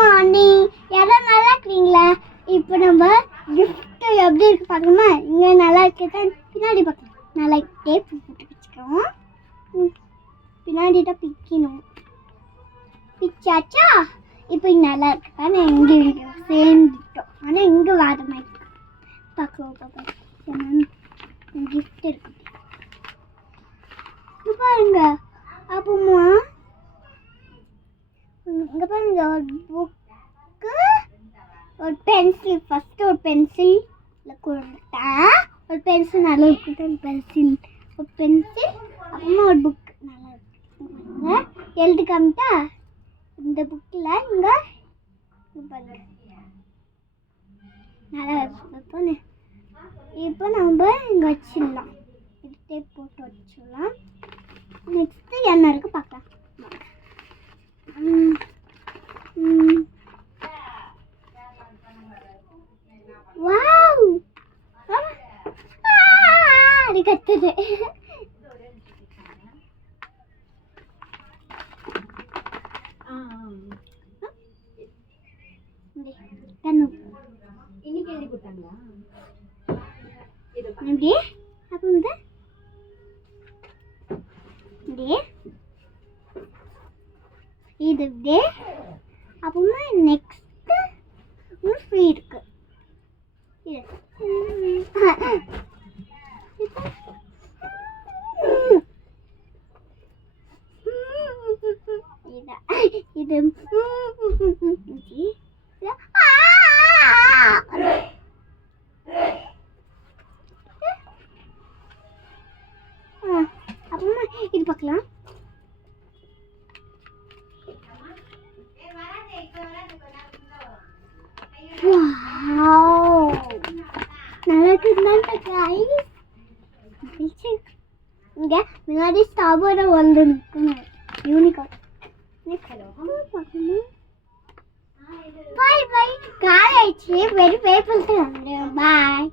Morning. யாரும் நல்லா இருக்கீங்களா? இப்போ நம்ம கிஃப்ட் எப்படி இருக்கு பார்க்கணுமா? இங்கே நல்லா இருக்கு. பின்னாடி பார்க்கலாம். நல்லா டேப் போட்டு வச்சுக்கிறோம். பின்னாடி தான் பிக்கணும். பிச்சாச்சா? இப்போ இங்கே நல்லா இருக்கு. ஆனால் இங்கே சேர்ந்துட்டோம். ஆனால் இங்கே வாட மாதிரி பார்க்கலாம். கிஃப்ட் இருக்கு பாருங்க. அப்புறமா இங்க பாருங்க, ஒரு புக்கு, ஒரு பென்சில். ஃபர்ஸ்ட் ஒரு பென்சில் கொடுத்தேன். ஒரு பென்சில் நல்லா இருக்கும். பென்சில், ஒரு பென்சில், அப்புறமா ஒரு புக் நல்லா இருக்கு. எழுதி காமிட்டா இந்த புக்கில் இங்கே பாருங்க நல்லா இருக்கு. இப்போ நம்ம இங்கே வச்சிடலாம். இது டேப் போட்டு வச்சிடலாம். நெக்ஸ்ட் என்ன இருக்கு பார்க்கலாம். வாவ், அது கத்துது. இன்னைக்கு எழுதி கொடுத்தாங்களா? இப்படி அப்புறம் இது இப்படி. அப்புறமா நெக்ஸ்ட் ஃப்ரீ இருக்கு. இது அப்புறமா இது பார்க்கலாம். நல்லா இருக்குதான். இங்க முன்னாடி ஸ்டாபோட வந்து நிற்கணும். யூனிகார்ன். பாய் பாய். கால் ஆயிடுச்சு. Very paper. பாய்.